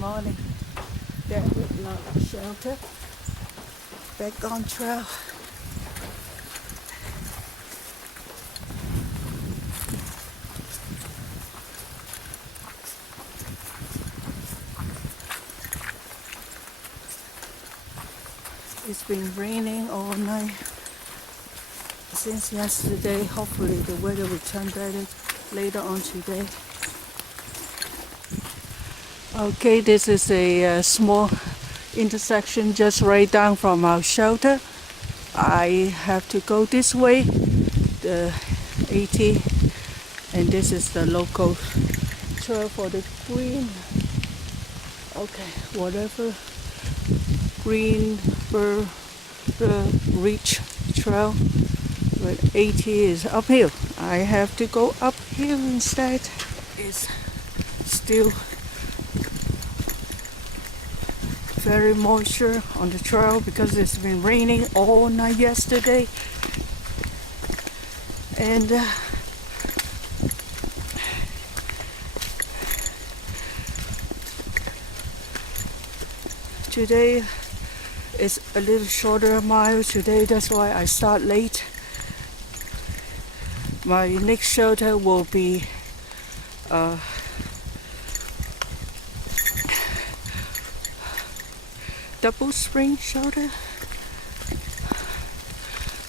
morning. Derrick, not shelter. Back on trail. It's been raining all night since yesterday. Hopefully the weather will turn better later on today. Okay, this is a small intersection just right down from our shelter. I have to go this way, the 80, and this is the local trail for the green. Okay, whatever green reach trail, but 80 is uphill. I have to go uphill instead. It's still very moisture on the trail because it's been raining all night yesterday, and today is a little shorter mile today. That's why I start late. My next shelter will be Double Spring shelter,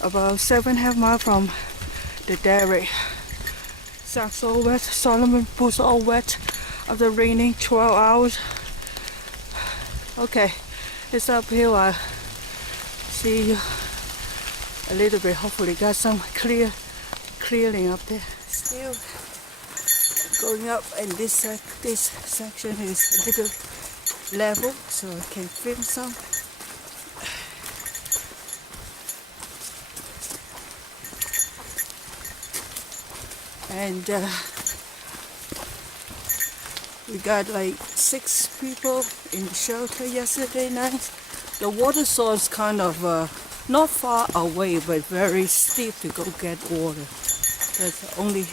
about 7.5 miles from the Derrick. Sacks all wet, Solomon Pools all wet after raining 12 hours. Okay, it's uphill. I'll see you a little bit. Hopefully got some clearing up there. Still going up, and this section is a little level, so I can film some. And we got like 6 people in the shelter yesterday night. The water source kind of not far away, but very steep to go get water. That's the only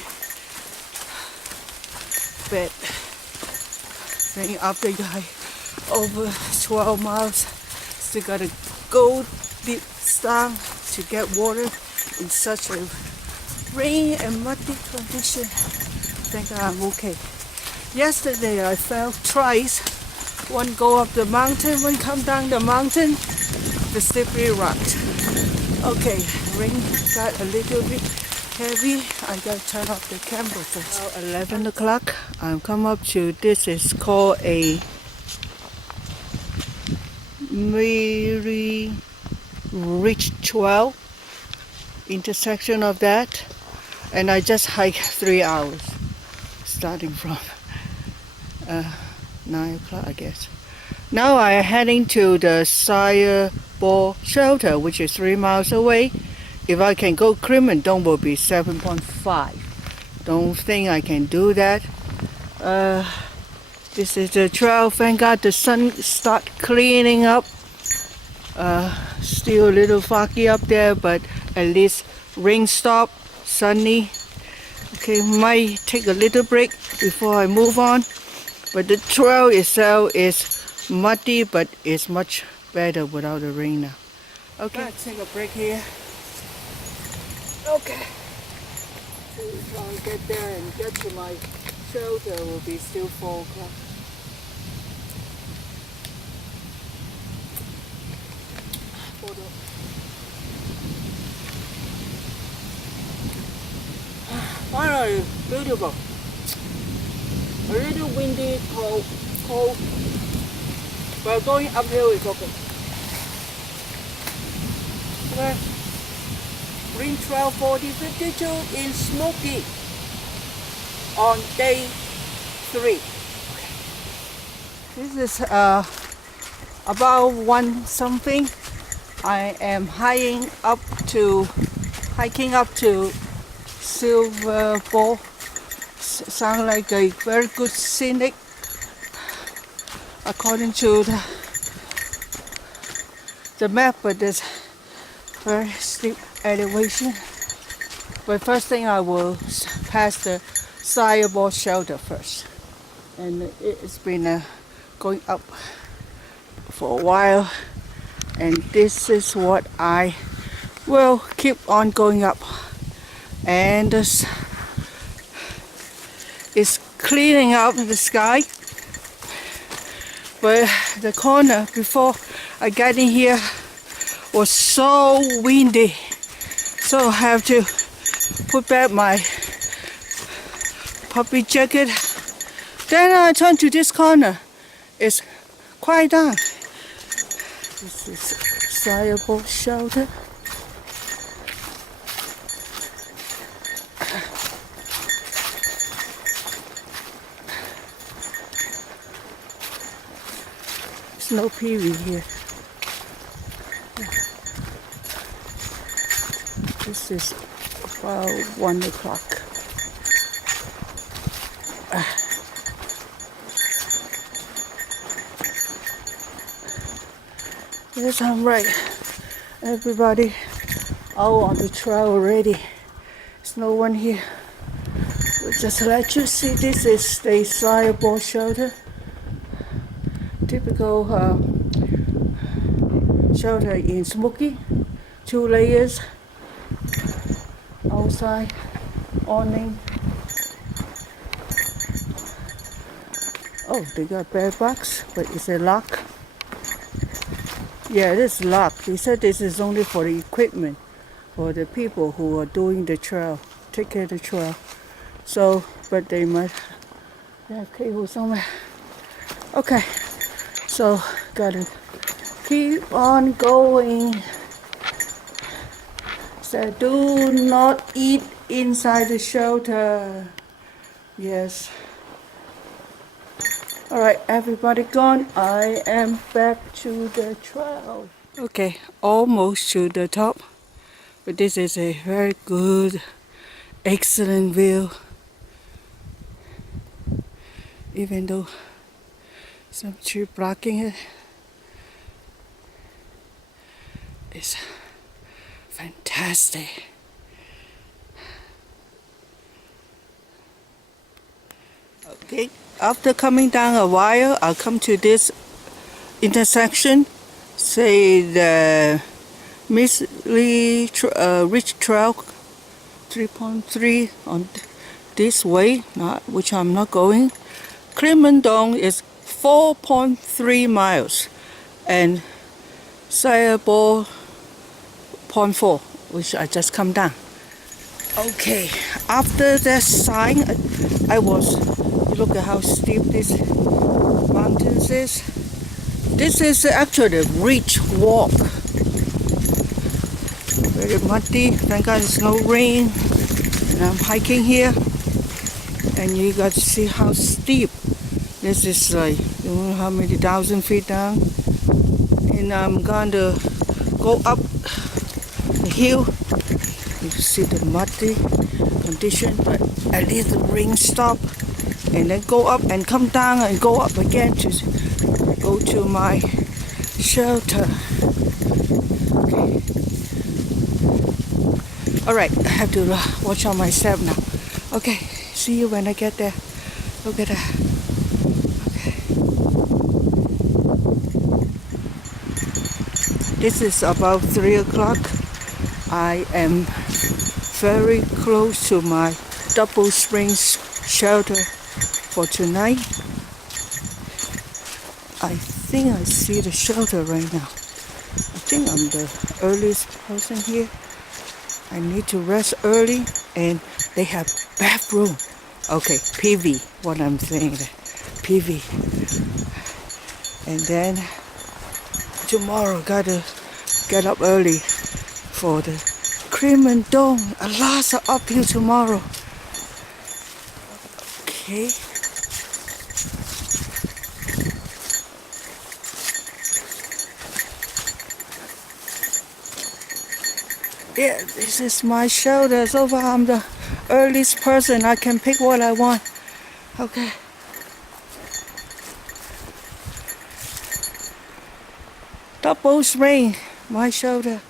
bad thing after you hike over 12 miles. Still gotta go deep down to get water in such a rain and muddy condition. I think I'm okay. Yesterday I fell twice. One go up the mountain, one come down the mountain. The slippery rock. Okay, rain got a little bit heavy. I gotta turn off the camera first. Now 11 o'clock. I've come up to, this is called a Mary Ridge 12 intersection of that, and I just hiked 3 hours starting from 9 o'clock, I guess. Now I'm heading to the Sire Ball shelter, which is 3 miles away. If I can go Crimmon, will be 7.5. Don't think I can do that. This is the trail. Thank God the sun start cleaning up. Still a little foggy up there, but at least rain stop, sunny. Okay, might take a little break before I move on. But the trail itself is muddy, but it's much better without the rain now. Okay, let's take a break here. Okay. So I'll get there and get to my shelter. Will be still 4 o'clock. Finally, beautiful. A little windy, cold, but going uphill is okay. Okay. Green Trail 4052 in Smoky on day 3. This is about 1 something. I am hiking up to Silver Ball. Sound like a very good scenic according to the map, but there's very steep elevation. But first thing I will pass the Sire Ball shelter first, and it's been a going up for a while, and this is what I will keep on going up. And this is cleaning out the sky, but the corner before I got in here was so windy, so I have to put back my puppy jacket. Then I turn to this corner, it's quiet down. This is Sayable shelter. There's no peewee here. This is about 1 o'clock. Yes, I'm right. Everybody out on the trail already. There's no one here. But just to let you see, this is the Sayable shelter. Typical shelter in Smoky. 2 layers. Outside awning. Oh, they got bed bugs, but it's a lock. Yeah, this is locked. They said this is only for the equipment, for the people who are doing the trail, take care of the trail. So, but they might have cable somewhere. Okay, so gotta keep on going. So do not eat inside the shelter. Yes. Alright, everybody gone. I am back to the trail. Okay, almost to the top. But this is a very good, excellent view. Even though some tree blocking it. It's fantastic. Okay, after coming down a while, I'll come to this intersection. Say the Miss Lee Ridge Trail 3.3 on this way, which I'm not going. Clemendon is 4.3 miles, and Sayable 0.4, which I just come down. Okay, after that sign, look at how steep this mountains is. This is actually a ridge walk. Very muddy, thank God there's no rain. And I'm hiking here, and you got to see how steep. This is like, you know how many thousand feet down. And I'm going to go up the hill. You see the muddy condition, but at least the rain stopped. And then go up and come down and go up again to go to my shelter. Okay. Alright, I have to watch on myself now. Okay, see you when I get there. Look at that. Okay. This is about 3 o'clock. I am very close to my double springs shelter for tonight. I think I see the shelter right now. I think I'm the earliest person here. I need to rest early, and they have bathroom. Okay, PV, what I'm saying there. PV. And then tomorrow gotta get up early for the Clemendon. Alas, uphill tomorrow. Okay. Yeah, this is my shelter. So far I'm the earliest person. I can pick what I want. Okay. Double spring, my shelter.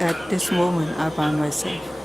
At this moment, I'm by myself.